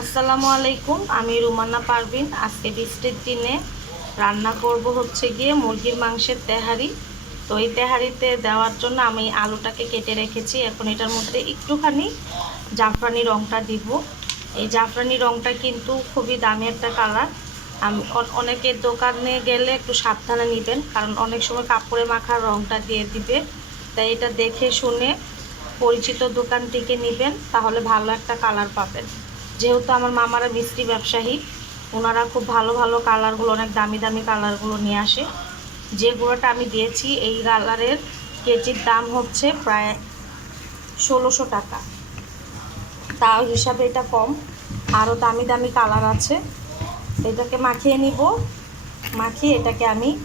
আসসালামু আলাইকুম, আমি রুমানা পারভিন। আজকে বৃষ্টির দিনে রান্না করব হচ্ছে গিয়ে মুরগির মাংসের তেহারি। তো এই তেহারিতে দেওয়ার জন্য আমি আলুটাকে কেটে রেখেছি। এখন এটার মধ্যে একটুখানি জাফরানি রঙটা দিব। এই জাফরানি রঙটা কিন্তু খুবই দামি একটা কালার। আমি অনেকের দোকানে গেলে একটু সাবধানে নেবেন, কারণ অনেক সময় কাপড়ে মাখার রঙটা দিয়ে দিবে। তাই এটা দেখে শুনে পরিচিত দোকান থেকে নেবেন, তাহলে ভালো একটা কালার পাবেন। যেহেতু আমার মামারা মিস্ত্রি ব্যবসায়ী, ওনারা খুব ভালো ভালো কালারগুলো, অনেক দামি দামি কালারগুলো নিয়ে আসে। যে গুঁড়োটা আমি দিয়েছি, এই কালারের কেজির দাম হচ্ছে প্রায় ষোলোশো টাকা। তাও হিসাবে এটা কম। আরও দামি দামি কালার আছে। এটাকে মাখিয়ে নিব। মাখিয়ে এটাকে আমি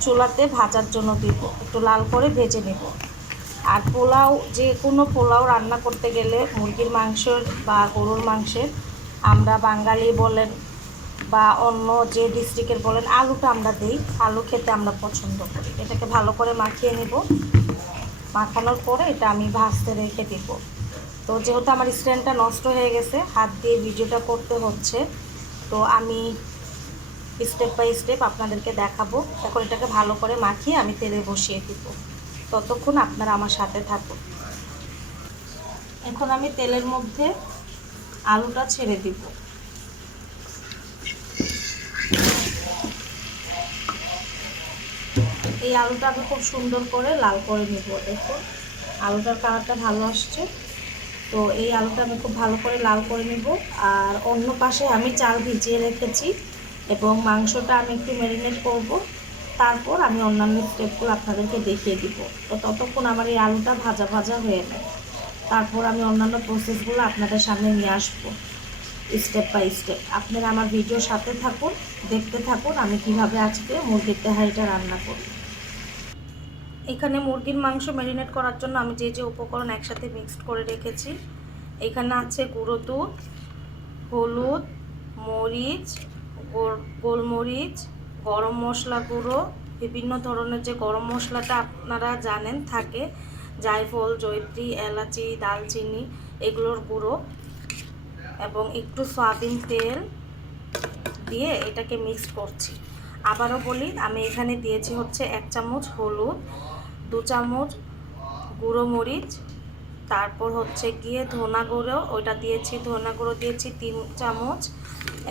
চুলাতে ভাজার জন্য দিব। একটু লাল করে ভেজে নেব। আর পোলাও যে কোনো পোলাও রান্না করতে গেলে মুরগির মাংসের বা গরুর মাংসের, আমরা বাঙালি বলেন বা অন্য যে ডিস্ট্রিক্টের বলেন, আলুটা আমরা দিই। আলু খেতে আমরা পছন্দ করি। এটাকে ভালো করে মাখিয়ে নেব। মাখানোর পরে এটা আমি ভাজতে রেখে দিব। তো যেহেতু আমার স্ট্যান্ডটা নষ্ট হয়ে গেছে, হাত দিয়ে ভিডিওটা করতে হচ্ছে, তো আমি স্টেপ বাই স্টেপ আপনাদেরকে দেখাবো। এখন এটাকে ভালো করে মাখিয়ে আমি তেলে বসিয়ে দিব। ততক্ষণ আপনারা আমার সাথে থাকুন। এখন আমি তেলের মধ্যে আলুটা ছেড়ে দিব। এই আলুটা আমি খুব সুন্দর করে লাল করে নিব, দেখুন। আলুটার কালারটা ভালো আসছে। তো এই আলুটা আমি খুব ভালো করে লাল করে নিব। আর অন্য পাশে আমি চাল ভিজিয়ে রেখেছি এবং মাংসটা আমি একটু ম্যারিনেট করব। তারপর আমি অন্যান্য স্টেপগুলো আপনাদেরকে দেখিয়ে দিব। তো ততক্ষণ আমার এই আলুটা ভাজা ভাজা হয়ে নেয় তারপর আমি অন্যান্য প্রসেসগুলো আপনাদের সামনে নিয়ে আসব স্টেপ বাই স্টেপ আপনারা আমার ভিডিওর সাথে থাকুন, দেখতে থাকুন আমি কীভাবে আজকে মুরগির তেহারিটা রান্না করি। এখানে মুরগির মাংস ম্যারিনেট করার জন্য আমি যে যে উপকরণ একসাথে মিক্সড করে রেখেছি, এখানে আছে গুঁড়ো দুধ, হলুদ, মরিচ, গোল- গোলমরিচ গরম মশলা গুঁড়ো, বিভিন্ন ধরনের যে গরম মশলাটা আপনারা জানেন থাকে, জায়ফল, জয়ত্রী, এলাচি, দালচিনি, এগুলোর গুঁড়ো এবং একটু সয়াবিন তেল দিয়ে এটাকে মিক্স করছি। আবারও বলি, আমি এখানে দিয়েছি হচ্ছে এক চামচ হলুদ, দু চামচ গুঁড়ো মরিচ, তারপর হচ্ছে গিয়ে ধনা গুঁড়ো, ওইটা দিয়েছি, ধনা গুঁড়ো দিয়েছি তিন চামচ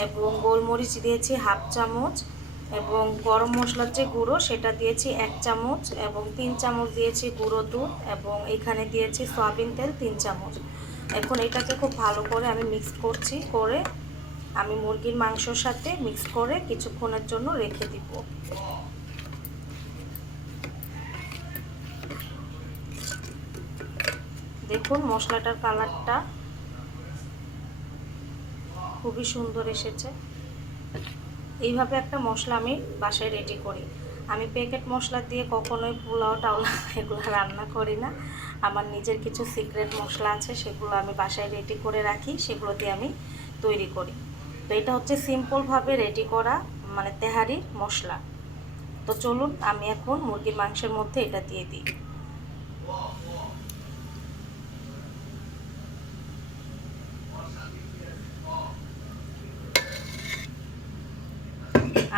এবং গোলমরিচ দিয়েছি হাফ চামচ। এবং গরম মশলার যে গুঁড়ো, সেটা দিয়েছি এক চামচ এবং তিন চামচ দিয়েছি গুঁড়ো দুধ এবং এখানে দিয়েছি সয়াবিন তেল তিন চামচ। এখন এটাকে খুব ভালো করে আমি মিক্স করছি, করে আমি মুরগির মাংসর সাথে মিক্স করে কিছুক্ষণের জন্য রেখে দিব। দেখুন মশলাটার কালারটা খুবই সুন্দর এসেছে। এইভাবে একটা মশলা আমি বাসায় রেডি করি। আমি প্যাকেট মশলা দিয়ে কখনোই পোলাও টাওলা এগুলো রান্না করি না। আমার নিজের কিছু সিক্রেট মশলা আছে, সেগুলো আমি বাসায় রেডি করে রাখি, সেগুলো দিয়ে আমি তৈরি করি। তো এটা হচ্ছে সিম্পলভাবে রেডি করা মানে তেহারির মশলা। তো চলুন, আমি এখন মুরগির মাংসের মধ্যে এটা দিয়ে দিই।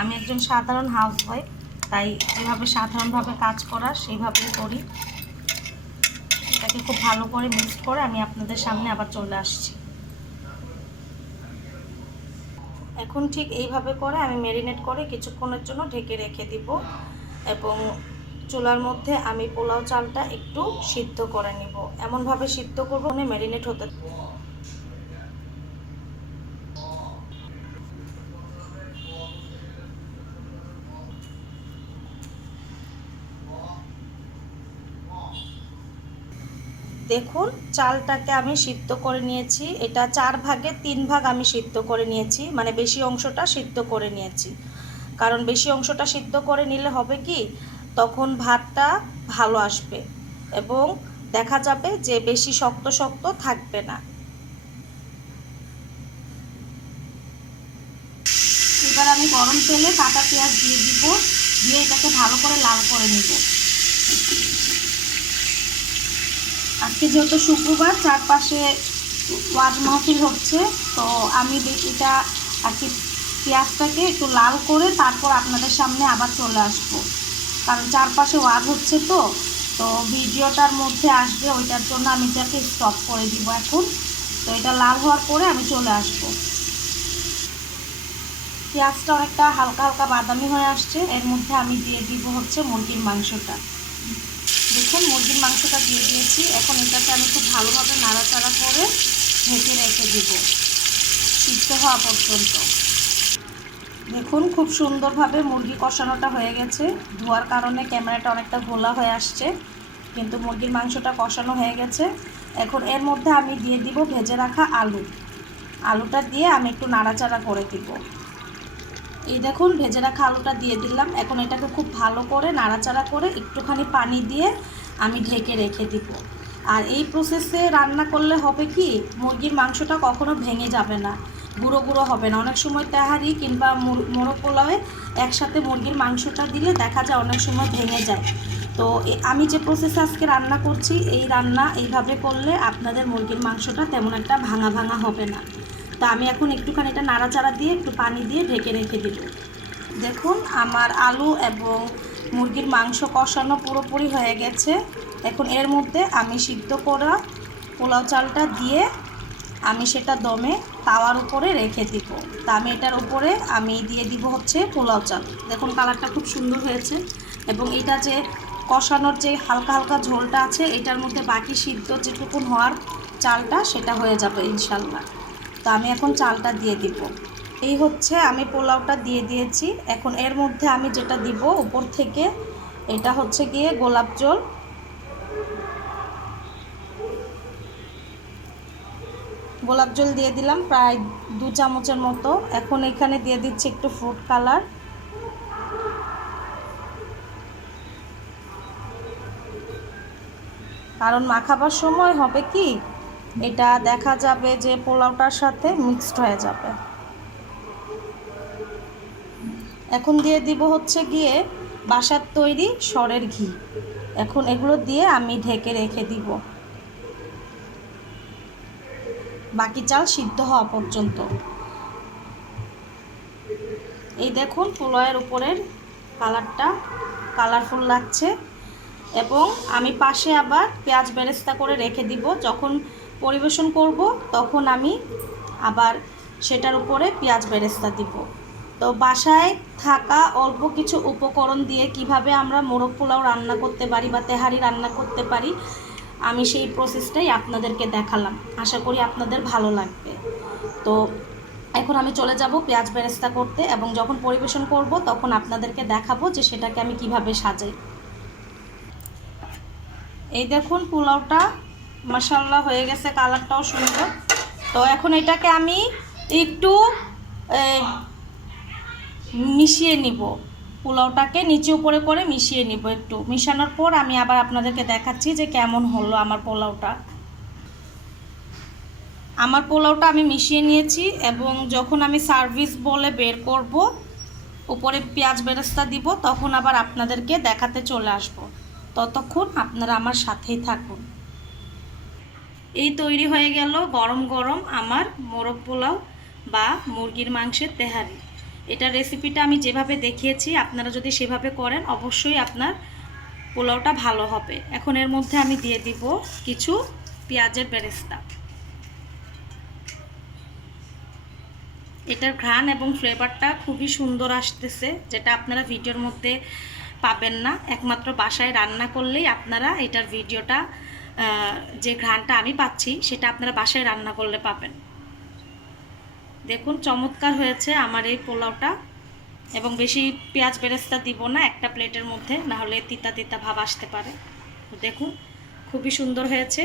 আমি একজন সাধারণ হাউস ওয়াইফ তাই যেভাবে সাধারণভাবে কাজ করা, সেইভাবেই করি। এটাকে খুব ভালো করে মিক্স করে আমি আপনাদের সামনে আবার চলে আসছি। এখন ঠিক এইভাবে করে আমি মেরিনেট করে কিছুক্ষণের জন্য ঢেকে রেখে দিব এবং চুলার মধ্যে আমি পোলাও চালটা একটু সিদ্ধ করে নিব। এমনভাবে সিদ্ধ করব মানে মেরিনেট হতে দেখুন, চালটাকে আমি সিদ্ধ করে নিয়েছি। এটা চার ভাগে তিন ভাগ আমি সিদ্ধ করে নিয়েছি মানে বেশি অংশটা সিদ্ধ করে নিয়েছি। কারণ বেশি অংশটা সিদ্ধ করে নিলে হবে কি? তখন ভাতটা ভালো আসবে এবং দেখা যাবে যে বেশি শক্ত শক্ত থাকবে না। এবার আমি গরম তেলে কাঁচা পেঁয়াজ দিয়ে দিব, দিয়ে এটাকে ভালো করে লাল করে নিব। আজকে যেহেতু শুক্রবার, চারপাশে ওয়াজ মাহফিল হচ্ছে, তো আমি এটা আর কি পেঁয়াজটাকে একটু লাল করে তারপর আপনাদের সামনে আবার চলে আসব। কারণ চারপাশে ওয়াজ হচ্ছে তো তো ভিডিওটার মধ্যে আসবে, ওইটার জন্য আমি এটাকে স্টপ করে দিব এখন। তো এটা লাল হওয়ার পরে আমি চলে আসব। পেঁয়াজটা অনেকটা হালকা হালকা বাদামি হয়ে আসছে, এর মধ্যে আমি দিয়ে দিব হচ্ছে মুরগির মাংসটা। দেখুন, মুরগির মাংসটা দিয়ে দিয়েছি। এখন এটাকে আমি খুব ভালোভাবে নাড়াচাড়া করে ঢেকে রেখে দিব, সিদ্ধ হওয়া পর্যন্ত। দেখুন, খুব সুন্দরভাবে মুরগি কষানোটা হয়ে গেছে। ধোয়ার কারণে ক্যামেরাটা অনেকটা ঘোলা হয়ে আসছে, কিন্তু মুরগির মাংসটা কষানো হয়ে গেছে। এখন এর মধ্যে আমি দিয়ে দিব ভেজে রাখা আলু। আলুটা দিয়ে আমি একটু নাড়াচাড়া করে দিব। এই দেখুন, ভেজে রাখা আলুটা দিয়ে দিলাম। এখন এটাকে খুব ভালো করে নাড়াচাড়া করে একটুখানি পানি দিয়ে আমি ঢেকে রেখে দিব। আর এই প্রসেসে রান্না করলে হবে কি, মুরগির মাংসটা কখনো ভেঙে যাবে না, গুঁড়ো গুঁড়ো হবে না। অনেক সময় তেহারি কিংবা মুর- মোরগ পোলাওয়ে একসাথে মুরগির মাংসটা দিলে দেখা যায় অনেক সময় ভেঙে যায়। তো আমি যে প্রসেসে আজকে রান্না করছি, এই রান্না এইভাবে করলে আপনাদের মুরগির মাংসটা তেমন একটা ভাঙা ভাঙা হবে না। তা আমি এখন একটুখানি এটা নাড়াচাড়া দিয়ে একটু পানি দিয়ে ঢেকে রেখে দিব। দেখুন, আমার আলু এবং মুরগির মাংস কষানো পুরোপুরি হয়ে গেছে। এখন এর মধ্যে আমি সিদ্ধ করা পোলাও চালটা দিয়ে আমি সেটা দমে তাওয়ার উপরে রেখে দিব। তা আমি এটার উপরে আমি দিয়ে দিব হচ্ছে পোলাও চাল। দেখুন, কালারটা খুব সুন্দর হয়েছে এবং এটা যে কষানোর যে হালকা হালকা ঝোলটা আছে, এটার মধ্যে বাকি সিদ্ধ যেটুকুন হওয়ার চালটা, সেটা হয়ে যাবে ইনশাল্লাহ। তো আমি এখন চালটা দিয়ে দিব। এই হচ্ছে আমি পোলাওটা দিয়ে দিয়েছি। এখন এর মধ্যে আমি যেটা দিব উপর থেকে, এটা হচ্ছে গিয়ে গোলাপ জল। গোলাপ জল দিয়ে দিলাম প্রায় দু চামচের মতো। এখন এখানে দিয়ে দিচ্ছি একটু ফ্রুট কালার কারণ মাখাবার সময় হবে কি? এটা দেখা যাবে যে পোলাওটার সাথে মিক্সড হয়ে যাবে। এখন দিয়ে দিব হচ্ছে গিয়ে বাসার তৈরি সরের ঘি। এখন এগুলো দিয়ে আমি ঢেকে রেখে দিব। বাকি চাল সিদ্ধ হওয়া পর্যন্ত। এই দেখুন পোলাওয়ের উপরের কালারটা কালারফুল লাগছে। এবং আমি পাশে আবার পেঁয়াজ বেরেস্তা করে রেখে দিব। যখন পরিবেশন করব, তখন আমি আবার সেটার উপরে পেঁয়াজ বেরেস্তা দিব। তো বাসায় থাকা অল্প কিছু উপকরণ দিয়ে কীভাবে আমরা মোরগ পোলাও রান্না করতে পারি বা তেহারি রান্না করতে পারি, আমি সেই প্রসেসটাই আপনাদেরকে দেখালাম। আশা করি আপনাদের ভালো লাগবে। তো এখন আমি চলে যাব পেঁয়াজ বেরেস্তা করতে এবং যখন পরিবেশন করব, তখন আপনাদেরকে দেখাবো যে সেটাকে আমি কীভাবে সাজাই। এই দেখুন পোলাওটা মশাল্লা হয়ে গেছে কালারটাও সুন্দর। তো এখন এটাকে আমি একটু মিশিয়ে নিব। পোলাওটাকে নিচে উপরে করে মিশিয়ে নিব একটু। মিশানোর পর আমি আবার আপনাদেরকে দেখাচ্ছি যে কেমন হলো আমার পোলাওটা। আমার পোলাওটা আমি মিশিয়ে নিয়েছি এবং যখন আমি সার্ভিস বলে বের করব, উপরে পেঁয়াজ বেরেস্তা দিব, তখন আবার আপনাদেরকে দেখাতে চলে আসব। ততক্ষণ আপনারা আমার সাথেই থাকুন। এই তৈরি হয়ে গেল গরম গরম আমার মোরগ পোলাও বা মুরগির মাংসের তেহারি। এটা রেসিপিটা আমি যেভাবে দেখিয়েছি, আপনারা যদি সেভাবে করেন, অবশ্যই আপনার পোলাওটা ভালো হবে। এখন এর মধ্যে আমি দিয়ে দিব কিছু পেঁয়াজের বেরেস্তা। এটার ঘ্রাণ এবং ফ্লেভারটা খুবই সুন্দর আসতেছে, যেটা আপনারা ভিডিওর মধ্যে পাবেন না। একমাত্র বাসায় রান্না করলেই আপনারা এটার ভিডিওটা যে ঘ্রাণটা আমি পাচ্ছি, সেটা আপনারা বাসায় রান্না করলে পাবেন। দেখুন, চমৎকার হয়েছে আমার এই পোলাওটা। এবং বেশি পেঁয়াজ বেরেস্তা দিব না, একটা প্লেটের মধ্যে না হলে তিতা তিতা ভাব আসতে পারে। দেখুন, খুবই সুন্দর হয়েছে।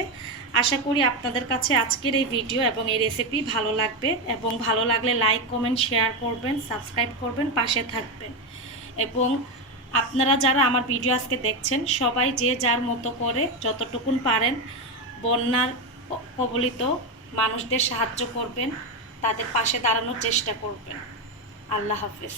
আশা করি আপনাদের কাছে আজকের এই ভিডিও এবং এই রেসিপি ভালো লাগবে। এবং ভালো লাগলে লাইক কমেন্ট শেয়ার করবেন সাবস্ক্রাইব করবেন, পাশে থাকবেন। এবং আপনারা যারা আমার ভিডিও আজকে দেখছেন, সবাই যে যার মতো করে যতটুকুন পারেন বন্যার কবলিত মানুষদের সাহায্য করবেন, তাদের পাশে দাঁড়ানোর চেষ্টা করবেন। আল্লাহ হাফিজ।